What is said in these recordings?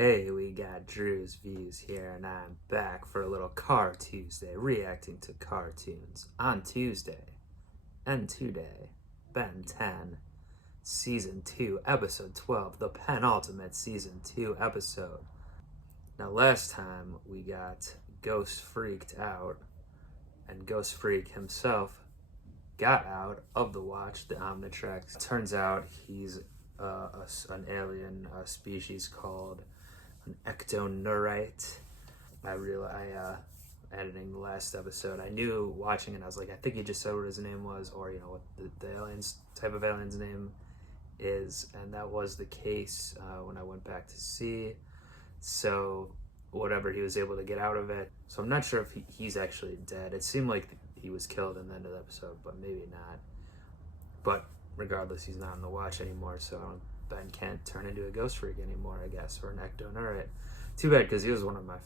Hey, we got Drewz Viewz here, and I'm back for a little Car Tuesday, reacting to cartoons on Tuesday and today. Ben 10, Season 2, Episode 12, the penultimate Season 2 episode. Now, last time we got Ghost freaked out, and Ghost Freak himself got out of the watch, the Omnitrix. Turns out he's an alien species called an ectoneurite. Editing the last episode, I knew watching it, I was like, I think he just said what his name was, or what the alien's type of alien's name is, and that was the case when I went back to see. So whatever, he was able to get out of it. So I'm not sure if he's actually dead. It seemed like he was killed in the end of the episode, but maybe not. But regardless, he's not on the watch anymore, so Ben can't turn into a ghost freak anymore, I guess, or an ectoneurite. Too bad, because he was one of my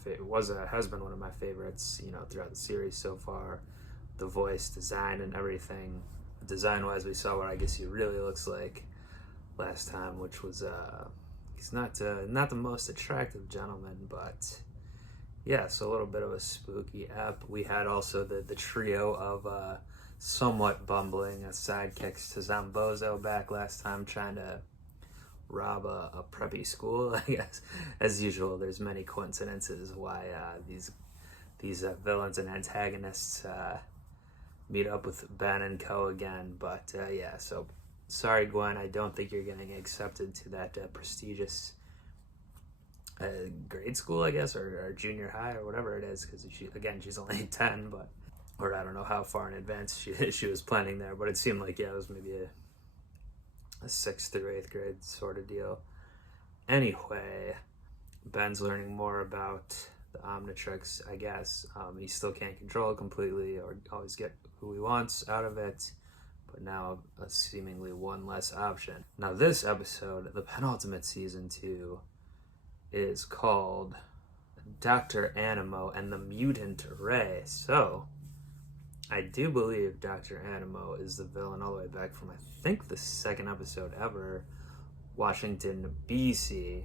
has been one of my favorites, throughout the series so far. The voice, design, and everything. Design-wise, we saw what I guess he really looks like last time, which was he's not the most attractive gentleman, but yeah, so a little bit of a spooky ep. We had also the trio of somewhat bumbling sidekicks to Zombozo back last time, trying to rob a preppy school, I guess. As usual, there's many coincidences why these villains and antagonists meet up with Ben and co again. But yeah, so sorry, Gwen, I don't think you're getting accepted to that prestigious grade school, I guess, or junior high, or whatever it is, because she's only 10, but, or I don't know how far in advance she was planning there, but it seemed like, yeah, it was maybe a 6th through 8th grade sort of deal. Anyway, Ben's learning more about the Omnitrix, I guess. He still can't control it completely or always get who he wants out of it, but now a seemingly one less option. Now this episode, the penultimate Season 2, is called Dr. Animo and the Mutant Ray. So I do believe Dr. Animo is the villain all the way back from, I think, the second episode ever, Washington, BC.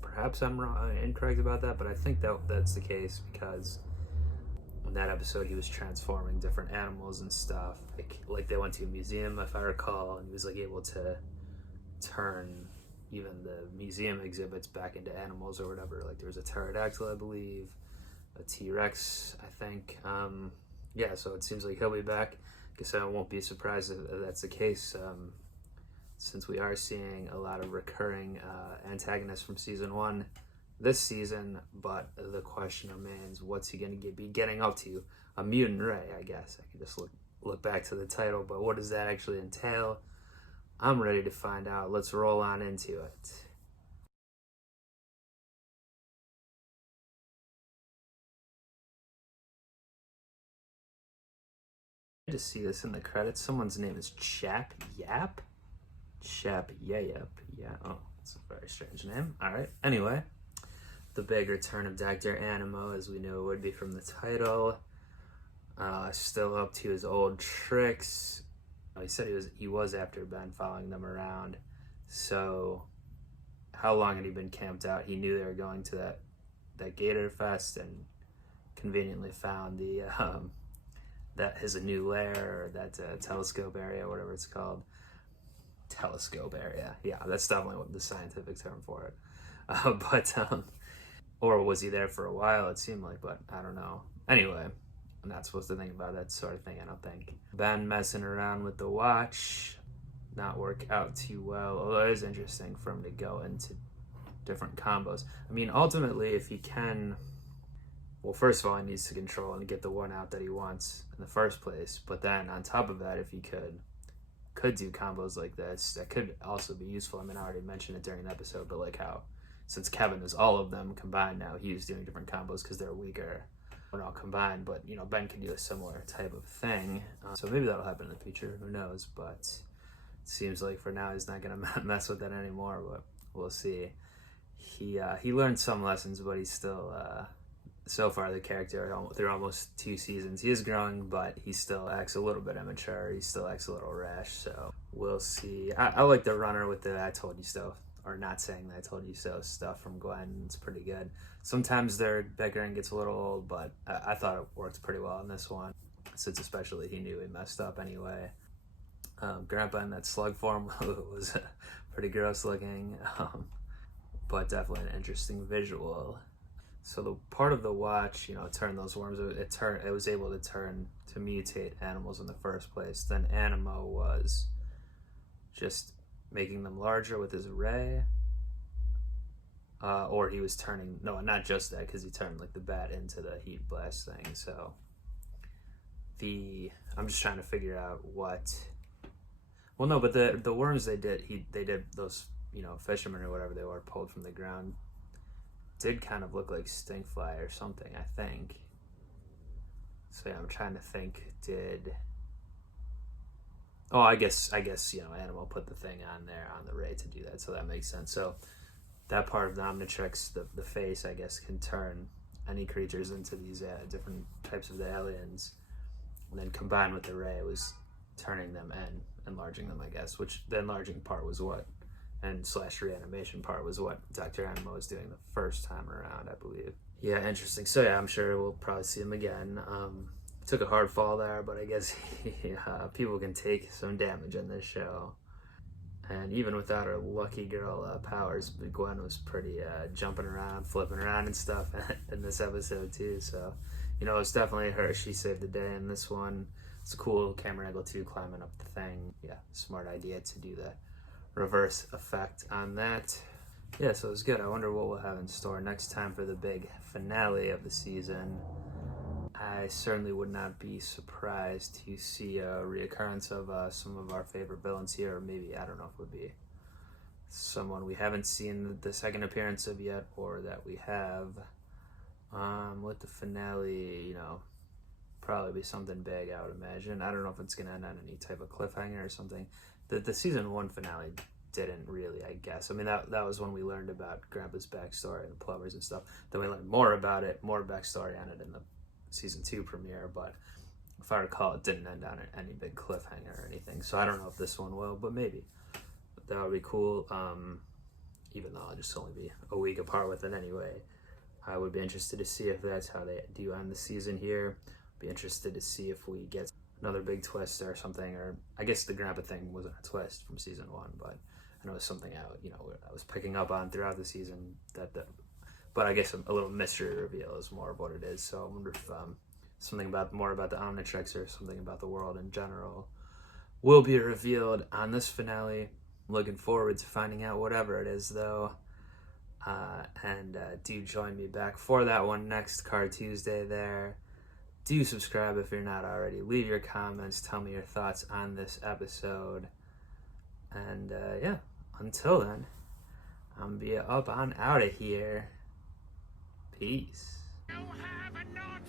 Perhaps I'm wrong, incorrect about that, but I think that's the case, because in that episode he was transforming different animals and stuff. Like they went to a museum, if I recall, and he was able to turn even the museum exhibits back into animals or whatever. Like there was a pterodactyl, I believe, a T-Rex, I think. Yeah, so it seems like he'll be back. Guess I won't be surprised if that's the case, since we are seeing a lot of recurring antagonists from Season 1 this season. But the question remains, what's he going to be getting up to? A mutant ray, I guess. I can just look back to the title, but what does that actually entail? I'm ready to find out. Let's roll on into it. To see this in the credits, someone's name is Chap Yap? Chap Yap. Yeah, oh, it's a very strange name. Alright, anyway, the big return of Dr. Animo, as we knew it would be from the title. Still up to his old tricks. He said he was after Ben, following them around. So how long had he been camped out? He knew they were going to that Gator Fest, and conveniently found that his new lair, or that telescope area, whatever it's called. Telescope area, yeah, that's definitely what the scientific term for it. Or was he there for a while? It seemed like, but I don't know. Anyway, I'm not supposed to think about that sort of thing, I don't think. Ben messing around with the watch, not work out too well, although it is interesting for him to go into different combos. I mean, ultimately, if he can, well, first of all, he needs to control and get the one out that he wants in the first place. But then on top of that, if he could do combos like this, that could also be useful. I mean, I already mentioned it during the episode, but like how, since Kevin is all of them combined now, he's doing different combos because they're weaker when all combined. But, Ben can do a similar type of thing. So maybe that'll happen in the future. Who knows? But it seems like for now he's not going to mess with that anymore, but we'll see. He learned some lessons, but he's still... so far, the character, through almost 2 seasons, he is growing, but he still acts a little bit immature. He still acts a little rash, so we'll see. I like the runner with the I told you stuff or not saying that I told you so stuff from Gwen. It's pretty good. Sometimes their bickering gets a little old, but I thought it worked pretty well in this one, since especially he knew he messed up anyway. Grandpa in that slug form was pretty gross looking, but definitely an interesting visual. So the part of the watch, turn those worms, it was able to mutate animals in the first place. Then Animo was just making them larger with his array. Or he was turning, no, not just that, because he turned like the bat into the heat blast thing. So I'm just trying to figure out what, well, no, but the worms they did those, fishermen or whatever they were pulled from the ground did kind of look like stinkfly or something, I think. So yeah, I'm trying to think, I guess, Animo put the thing on there on the ray to do that, so that makes sense. So that part of the Omnitrix, the face, I guess, can turn any creatures into these different types of the aliens, and then combined with the ray was turning them and enlarging them, I guess, which the enlarging part was what, and / reanimation part was what Dr. Animo was doing the first time around, I believe. Yeah, interesting. So yeah, I'm sure we'll probably see him again. Took a hard fall there, but I guess people can take some damage in this show. And even without her lucky girl powers, Gwen was pretty jumping around, flipping around and stuff in this episode too. So, it's definitely her. She saved the day in this one. It's a cool camera angle too, climbing up the thing. Yeah, smart idea to do the reverse effect on that. Yeah, so it was good. I wonder what we'll have in store next time for the big finale of the season. I certainly would not be surprised to see a reoccurrence of some of our favorite villains here, or maybe, I don't know if it would be someone we haven't seen the second appearance of yet, or that we have. With the finale, probably be something big, I would imagine. I don't know if it's going to end on any type of cliffhanger or something. The season 1 finale didn't really, I guess. I mean, that was when we learned about Grandpa's backstory and the plumbers and stuff. Then we learned more about it, more backstory on it in the season 2 premiere, but if I recall, it didn't end on any big cliffhanger or anything. So I don't know if this one will, but maybe. That would be cool. Even though I'll just only be a week apart with it anyway. I would be interested to see if that's how they do end the season here. Be interested to see if we get another big twist or something, or I guess the Grandpa thing wasn't a twist from season 1, but I know it was something I was picking up on throughout the season but I guess a little mystery reveal is more of what it is. So I wonder if something more about the Omnitrix or something about the world in general will be revealed on this finale. I'm looking forward to finding out whatever it is, though. And do join me back for that one next Card Tuesday there. Do subscribe if you're not already. Leave your comments. Tell me your thoughts on this episode. And yeah, until then, I'm be up on out of here. Peace. You have not